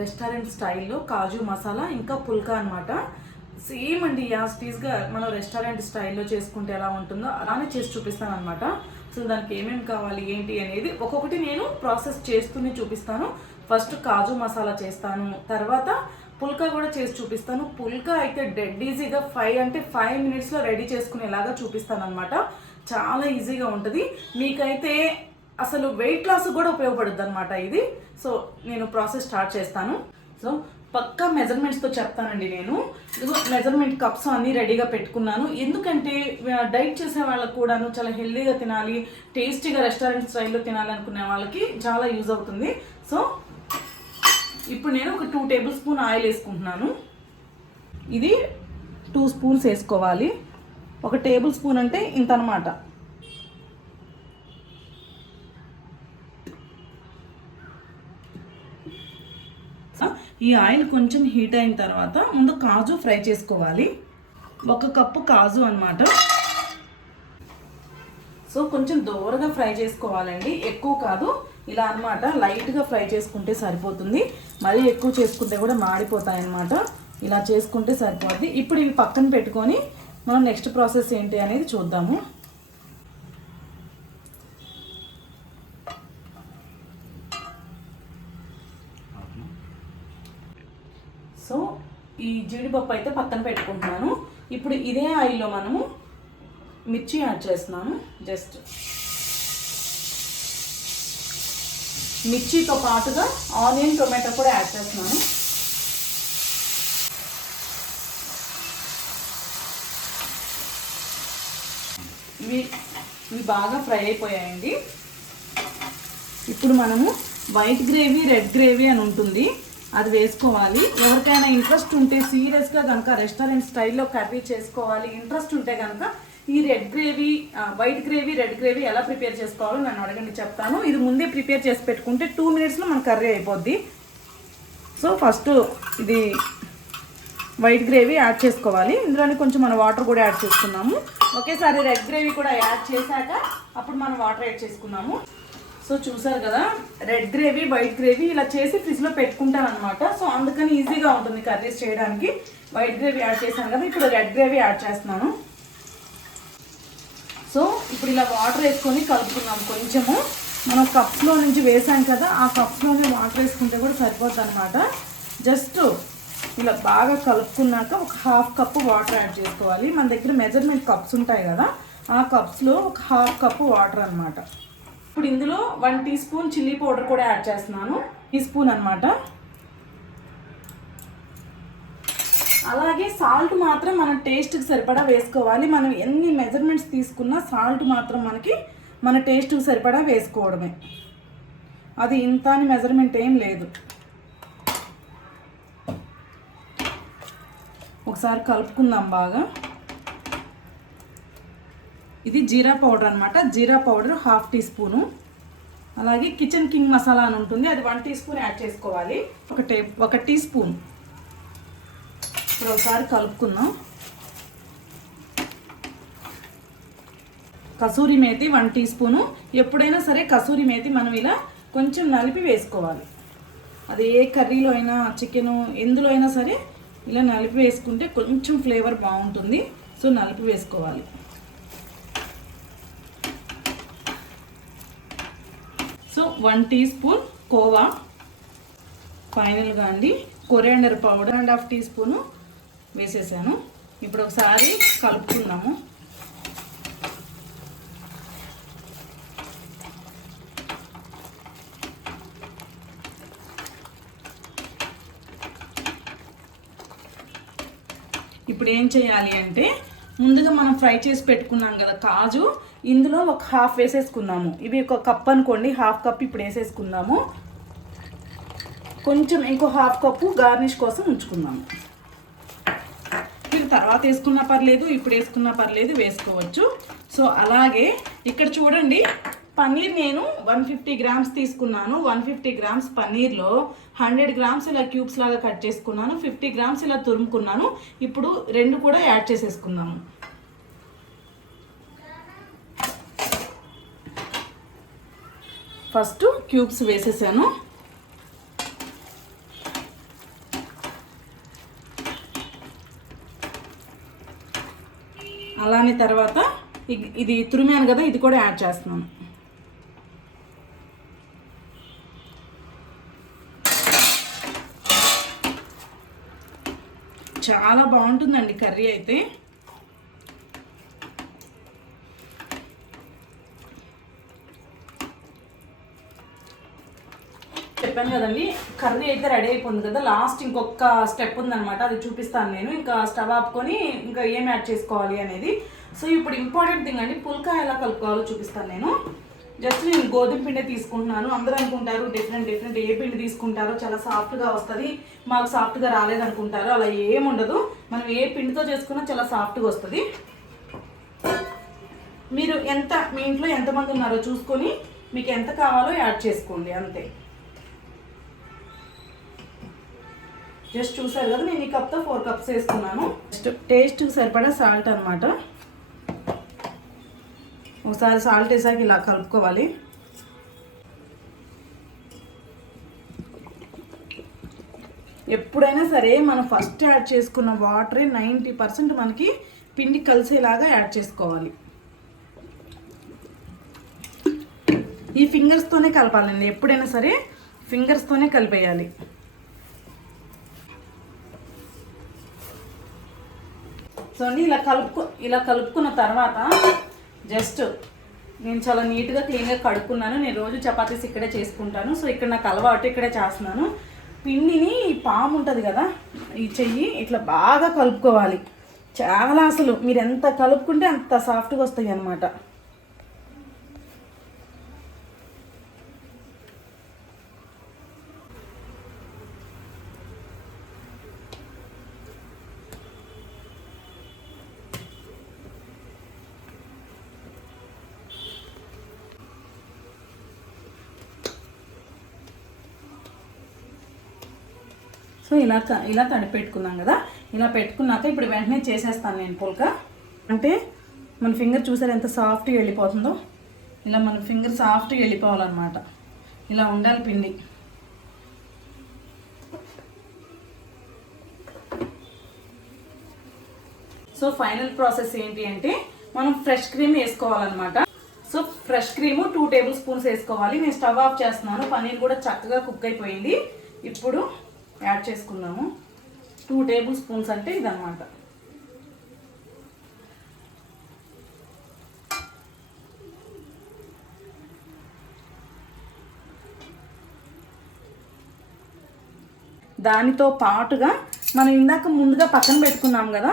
Restaurant స్టైల్లో కాజు మసాలా ఇంకా పుల్కా అనమాట సేమ్ అండి యాస్టీస్గా మనం రెస్టారెంట్ స్టైల్లో చేసుకుంటే ఎలా ఉంటుందో అలానే చేసి చూపిస్తాను అనమాట సో దానికి ఏమేమి కావాలి ఏంటి అనేది ఒక్కొక్కటి నేను ప్రాసెస్ చేస్తూనే చూపిస్తాను. ఫస్ట్ కాజు మసాలా చేస్తాను తర్వాత పుల్కా కూడా చేసి చూపిస్తాను. పుల్కా అయితే డెడ్ ఈజీగా ఫైవ్ అంటే ఫైవ్ మినిట్స్లో రెడీ చేసుకునేలాగా చూపిస్తాను అనమాట చాలా ఈజీగా ఉంటుంది. మీకైతే అసలు వెయిట్ లాస్ కూడా ఉపయోగపడుద్ది అనమాట ఇది. సో నేను ప్రాసెస్ స్టార్ట్ చేస్తాను. సో పక్కా మెజర్మెంట్స్తో చెప్తానండి నేను. ఇదిగో మెజర్మెంట్ కప్స్ అన్నీ రెడీగా పెట్టుకున్నాను. ఎందుకంటే డైట్ చేసే వాళ్ళకు కూడాను చాలా హెల్దీగా తినాలి టేస్టీగా రెస్టారెంట్ స్టైల్లో తినాలనుకునే వాళ్ళకి చాలా యూజ్ అవుతుంది. సో ఇప్పుడు నేను ఒక టూ టేబుల్ స్పూన్ ఆయిల్ వేసుకుంటున్నాను. ఇది టూ స్పూన్స్ వేసుకోవాలి. ఒక టేబుల్ స్పూన్ అంటే ఇంత అనమాట ఈ ఆయిల్ కొంచెం హీట్ అయిన తర్వాత ముందు కాజు ఫ్రై చేసుకోవాలి. ఒక కప్పు కాజు అనమాట సో కొంచెం దూరగా ఫ్రై చేసుకోవాలండి. ఎక్కువ కాదు ఇలా అన్నమాట లైట్గా ఫ్రై చేసుకుంటే సరిపోతుంది. మరీ ఎక్కువ చేసుకుంటే కూడా మాడిపోతాయి అన్నమాట. ఇలా చేసుకుంటే సరిపోద్ది. ఇప్పుడు ఇవి పక్కన పెట్టుకొని మనం నెక్స్ట్ ప్రాసెస్ ఏంటి అనేది చూద్దాము సో ఈ జీడిపప్పు అయితే పక్కన పెట్టుకుంటున్నాను. ఇప్పుడు ఇదే ఆయిల్లో మనము మిర్చి యాడ్ చేస్తున్నాను. జస్ట్ మిర్చితో పాటుగా ఆనియన్ టొమాటో కూడా యాడ్ చేస్తున్నాను. ఇవి ఇవి బాగా ఫ్రై అయిపోయాయండి. ఇప్పుడు మనము వైట్ గ్రేవీ రెడ్ గ్రేవీ అని ఉంటుంది. అది వేసుకోవాలి. ఎవరికైనా ఇంట్రెస్ట్ ఉంటే సీరియస్గా కనుక రెస్టారెంట్ స్టైల్లో కర్రీ చేసుకోవాలి. ఇంట్రెస్ట్ ఉంటే కనుక ఈ red gravy white gravy red gravy ఎలా ప్రిపేర్ చేసుకోవాలో నన్ను అడగండి చెప్తాను. ఇది ముందే ప్రిపేర్ చేసి పెట్టుకుంటే టూ మినిట్స్లో మన కర్రీ అయిపోద్ది. సో ఫస్ట్ ఇది వైట్ గ్రేవీ యాడ్ చేసుకోవాలి. ఇందులోనే కొంచెం మన వాటర్ కూడా యాడ్ చేసుకున్నాము. ఒకేసారి రెడ్ గ్రేవీ కూడా యాడ్ చేశాక అప్పుడు మనం వాటర్ యాడ్ చేసుకున్నాము. సో చూసారు కదా రెడ్ గ్రేవీ వైట్ గ్రేవీ ఇలా చేసి ఫ్రిడ్జ్లో పెట్టుకుంటాను అనమాట సో అందుకని ఈజీగా ఉంటుంది కర్రీస్ చేయడానికి. వైట్ గ్రేవీ యాడ్ చేశాను కదా ఇప్పుడు రెడ్ గ్రేవీ యాడ్ చేస్తున్నాను. సో ఇప్పుడు ఇలా వాటర్ వేసుకొని కలుపుకున్నాం కొంచెము. మనం కప్స్లో నుంచి వేసాం కదా ఆ కప్స్లోనే వాటర్ వేసుకుంటే కూడా సరిపోతుంది అనమాట జస్ట్ ఇలా బాగా కలుపుకున్నాక ఒక హాఫ్ కప్పు వాటర్ యాడ్ చేసుకోవాలి. మన దగ్గర మెజర్మెంట్ కప్స్ ఉంటాయి కదా ఆ కప్స్లో ఒక హాఫ్ కప్పు వాటర్ అనమాట ఇప్పుడు ఇందులో one teaspoon chilli powder కూడా యాడ్ చేస్తున్నాను. టీ స్పూన్ అనమాట అలాగే సాల్ట్ మాత్రం మన టేస్ట్కి సరిపడా వేసుకోవాలి. మనం ఎన్ని మెజర్మెంట్స్ తీసుకున్నా సాల్ట్ మాత్రం మనకి మన టేస్ట్కి సరిపడా వేసుకోవడమే. అది ఇంత అని మెజర్మెంట్ ఏం లేదు. ఒకసారి కలుపుకుందాం బాగా. ఇది జీరా పౌడర్ అనమాట jeera powder half teaspoon. అలాగే కిచెన్ కింగ్ మసాలా అని ఉంటుంది. అది వన్ టీ స్పూన్ యాడ్ చేసుకోవాలి. ఒక టే ఒక టీ స్పూన్. ఇప్పుడు ఒకసారి కలుపుకుందాం. Kasuri methi one teaspoon. ఎప్పుడైనా సరే కసూరి మేతి మనం ఇలా కొంచెం నలిపి వేసుకోవాలి. అది ఏ కర్రీలో అయినా చికెను ఎందులో అయినా సరే ఇలా నలిపి వేసుకుంటే కొంచెం ఫ్లేవర్ బాగుంటుంది. సో నలిపి వేసుకోవాలి. One teaspoon khova. ఫైనల్గా అండి. Coriander powder and half teaspoon వేసేసాను. ఇప్పుడు ఒకసారి కలుపుకున్నాము ఇప్పుడు ఏం చేయాలి అంటే ముందుగా మనం ఫ్రై చేసి పెట్టుకున్నాం కదా కాజు. ఇందులో ఒక హాఫ్ వేసేసుకుందాము. ఇవి ఒక కప్ అనుకోండి హాఫ్ కప్ ఇప్పుడు వేసేసుకుందాము. కొంచెం ఇంకో హాఫ్ కప్పు గార్నిష్ కోసం ఉంచుకుందాము. మీరు తర్వాత వేసుకున్నా పర్లేదు ఇప్పుడు వేసుకున్నా పర్లేదు వేసుకోవచ్చు. సో అలాగే ఇక్కడ చూడండి పన్నీర్ నేను వన్ ఫిఫ్టీ గ్రామ్స్ తీసుకున్నాను. వన్ ఫిఫ్టీ గ్రామ్స్ పన్నీర్లో హండ్రెడ్ గ్రామ్స్ ఇలా క్యూబ్స్ లాగా కట్ చేసుకున్నాను. ఫిఫ్టీ గ్రామ్స్ ఇలా తురుముకున్నాను. ఇప్పుడు రెండు కూడా యాడ్ చేసేసుకున్నాము ఫస్ట్ క్యూబ్స్ వేసేసాను. అలానే తర్వాత ఇది తురిమాను కదా ఇది కూడా యాడ్ చేస్తున్నాను. చాలా బాగుంటుందండి కర్రీ అయితే. చెప్పాను కదండి కర్రీ అయితే రెడీ అయిపోయింది కదా లాస్ట్ ఇంకొక స్టెప్ ఉందనమాట అది చూపిస్తాను నేను. ఇంకా స్టవ్ ఆపుకొని ఇంకా ఏం యాడ్ చేసుకోవాలి అనేది. సో ఇప్పుడు ఇంపార్టెంట్ థింగ్ అండి పుల్కా ఎలా కలుపుకోవాలో చూపిస్తాను నేను. జస్ట్ నేను గోధుమ పిండి తీసుకుంటున్నాను. అందరూ అనుకుంటారు డిఫరెంట్ డిఫరెంట్ ఏ పిండి తీసుకుంటారో చాలా సాఫ్ట్గా వస్తుంది. మాకు సాఫ్ట్గా రాలేదనుకుంటారు అలా ఏముండదు మనం ఏ పిండితో చేసుకున్నా చాలా సాఫ్ట్గా వస్తుంది. మీరు ఎంత మీ ఇంట్లో ఎంతమంది ఉన్నారో చూసుకొని మీకు ఎంత కావాలో యాడ్ చేసుకోండి అంతే. జస్ట్ చూసారు కదా నేను ఈ కప్తో ఫోర్ కప్స్ వేసుకున్నాను. జస్ట్ టేస్ట్ సరిపడా సాల్ట్ అనమాట ఒకసారి సాల్ట్ వేసాక ఇలా కలుపుకోవాలి. ఎప్పుడైనా సరే మనం ఫస్ట్ యాడ్ చేసుకున్న వాటరే నైంటీ పర్సెంట్ మనకి పిండి కలిసేలాగా యాడ్ చేసుకోవాలి. ఈ ఫింగర్స్తోనే కలపాలండి. ఎప్పుడైనా సరే ఫింగర్స్తోనే కలిపేయాలి. సో ఇలా కలుపుకు ఇలా కలుపుకున్న తర్వాత జస్ట్ నేను చాలా నీట్గా క్లీన్గా కడుక్కున్నాను. నేను రోజు చపాతీస్ ఇక్కడే చేసుకుంటాను. సో ఇక్కడ నాకు అలవాటు ఇక్కడే చేస్తున్నాను. పిండిని పాము ఉంటుంది కదా ఈ చెయ్యి ఇట్లా బాగా కలుపుకోవాలి. చాలా అసలు మీరు ఎంత కలుపుకుంటే అంత సాఫ్ట్గా వస్తాయి అన్నమాట. సో ఇలా ఇలా తడి పెట్టుకున్నాం కదా. ఇలా పెట్టుకున్నాక ఇప్పుడు వెంటనే చేసేస్తాను నేను పుల్క. అంటే మన ఫింగర్ చూసారు ఎంత సాఫ్ట్గా వెళ్ళిపోతుందో? ఇలా మన ఫింగర్ సాఫ్ట్గా వెళ్ళిపోవాలన్నమాట. ఇలా ఉండాలి పిండి. సో ఫైనల్ ప్రాసెస్ ఏంటి అంటే మనం ఫ్రెష్ క్రీమ్ వేసుకోవాలన్నమాట. So fresh cream two tablespoons వేసుకోవాలి. నేను స్టవ్ ఆఫ్ చేస్తున్నాను. పనీర్ కూడా చక్కగా కుక్ అయిపోయింది. ఇప్పుడు యాడ్ చేసుకుందాము. టూ టేబుల్ స్పూన్స్ అంటే ఇదన్నమాట. దానితో పాటుగా మనం ఇందాక ముందుగా పక్కన పెట్టుకున్నాం కదా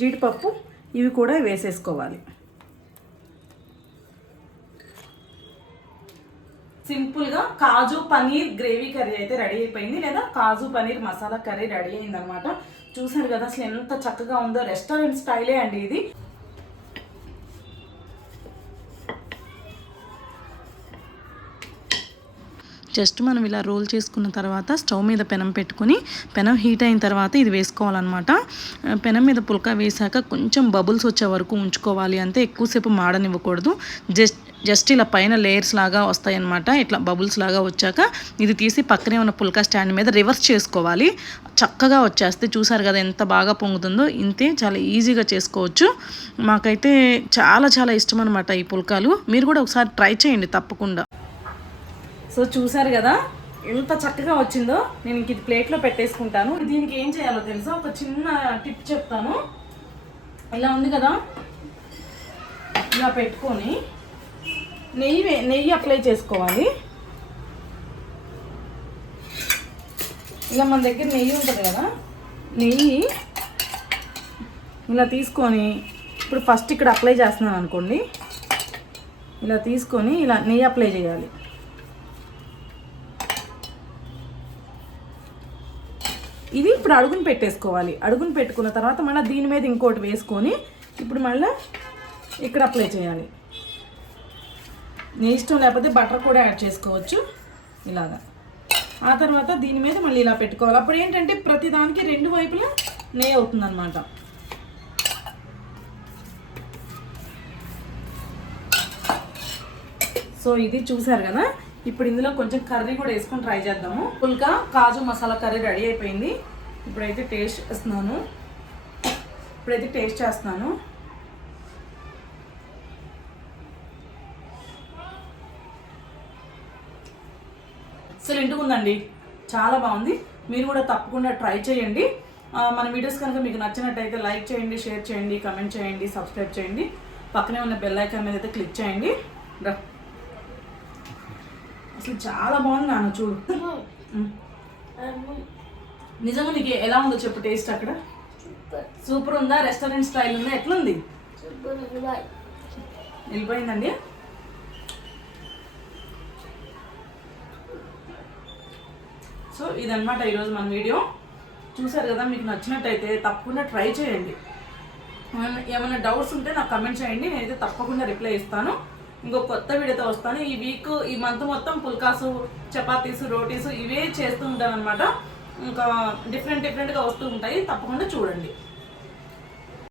జీడిపప్పు ఇవి కూడా వేసేసుకోవాలి. సింపుల్గా కాజు పనీర్ గ్రేవీ కర్రీ అయితే రెడీ అయిపోయింది. లేదా కాజు పనీర్ మసాలా కర్రీ రెడీ అయిందనమాట చూసారు కదా అసలు ఎంత చక్కగా ఉందో రెస్టారెంట్ స్టైలే అండి ఇది. జస్ట్ మనం ఇలా రోల్ చేసుకున్న తర్వాత స్టవ్ మీద పెనం పెట్టుకొని పెనం హీట్ అయిన తర్వాత ఇది వేసుకోవాలన్నమాట. పెనం మీద పుల్కా వేసాక కొంచెం బబుల్స్ వచ్చే వరకు ఉంచుకోవాలి అంతే ఎక్కువసేపు మాడనివ్వకూడదు. జస్ట్ జస్ట్ ఇలా పైన లేయర్స్ లాగా వస్తాయన్నమాట. ఇట్లా బబుల్స్ లాగా వచ్చాక ఇది తీసి పక్కనే ఉన్న పుల్కా స్టాండ్ మీద రివర్స్ చేసుకోవాలి. చక్కగా వచ్చేస్తే చూసారు కదా ఎంత బాగా పొంగుతుందో. ఇంతే చాలా ఈజీగా చేసుకోవచ్చు. మాకైతే చాలా చాలా ఇష్టం అనమాట ఈ పుల్కాలు. మీరు కూడా ఒకసారి ట్రై చేయండి తప్పకుండా. సో చూసారు కదా ఎంత చక్కగా వచ్చిందో. నేను ఇంక ఇది ప్లేట్లో పెట్టేసుకుంటాను. దీనికి ఏం చేయాలో తెలుసా? ఒక చిన్న టిప్ చెప్తాను. ఇలా ఉంది కదా. ఇలా పెట్టుకొని నెయ్యి వే- నెయ్యి అప్లై చేసుకోవాలి. ఇలా మన దగ్గర నెయ్యి ఉంటుంది కదా నెయ్యి ఇలా తీసుకొని ఇప్పుడు ఫస్ట్ ఇక్కడ అప్లై చేస్తున్నాను అనుకోండి. ఇలా తీసుకొని ఇలా నెయ్యి అప్లై చేయాలి. ఇది ఇప్పుడు అడుగును పెట్టేసుకోవాలి. అడుగును పెట్టుకున్న తర్వాత మళ్ళీ దీని మీద ఇంకోటి వేసుకొని ఇప్పుడు మళ్ళీ ఇక్కడ అప్లై చేయాలి. నీ ఇష్టం లేకపోతే బటర్ కూడా యాడ్ చేసుకోవచ్చు. ఇలాగా. ఆ తర్వాత దీని మీద మళ్ళీ ఇలా పెట్టుకోవాలి. అప్పుడు ఏంటంటే ప్రతి దానికి రెండు వైపులా నెయ్యి అవుతుందన్నమాట. సో ఇది చూసారు కదా? ఇప్పుడు ఇందులో కొంచెం కర్రీ కూడా వేసుకొని ట్రై చేద్దాము. పుల్కా కాజు మసాలా కర్రీ రెడీ అయిపోయింది. ఇప్పుడైతే టేస్ట్ చేస్తున్నాను. ఇప్పుడైతే టేస్ట్ చేస్తున్నాను. ఎక్సలెంట్గా ఉందండి? చాలా బాగుంది. మీరు కూడా తప్పకుండా ట్రై చేయండి. మన వీడియోస్ కనుక మీకు నచ్చినట్టయితే లైక్ చేయండి షేర్ చేయండి కమెంట్ చేయండి సబ్స్క్రైబ్ చేయండి. పక్కనే ఉన్న బెల్ ఐకాన్ మీద అయితే క్లిక్ చేయండి. అసలు చాలా బాగుంది నాన్న చూడు. నిజంగా నీకు ఎలా ఉందో చెప్పు టేస్ట్ అక్కడ. సూపర్. ఉందా? రెస్టారెంట్ స్టైల్ ఉందా? ఎట్లుంది? వెళ్ళిపోయిందండి. సో ఇదన్నమాట ఈరోజు మన వీడియో. చూసారు కదా మీకు నచ్చినట్టయితే తప్పకుండా ట్రై చేయండి. ఏమైనా- డౌట్స్ ఉంటే నాకు కమెంట్ చేయండి నేనైతే తప్పకుండా రిప్లై ఇస్తాను. ఇంకో కొత్త వీడియోతో వస్తాను. ఈ వీక్ ఈ మంత్ మొత్తం పుల్కాసు చపాతీసు రోటీసు ఇవే చేస్తూ ఉంటాను అనమాట ఇంకా డిఫరెంట్ డిఫరెంట్గా వస్తూ ఉంటాయి. తప్పకుండా చూడండి.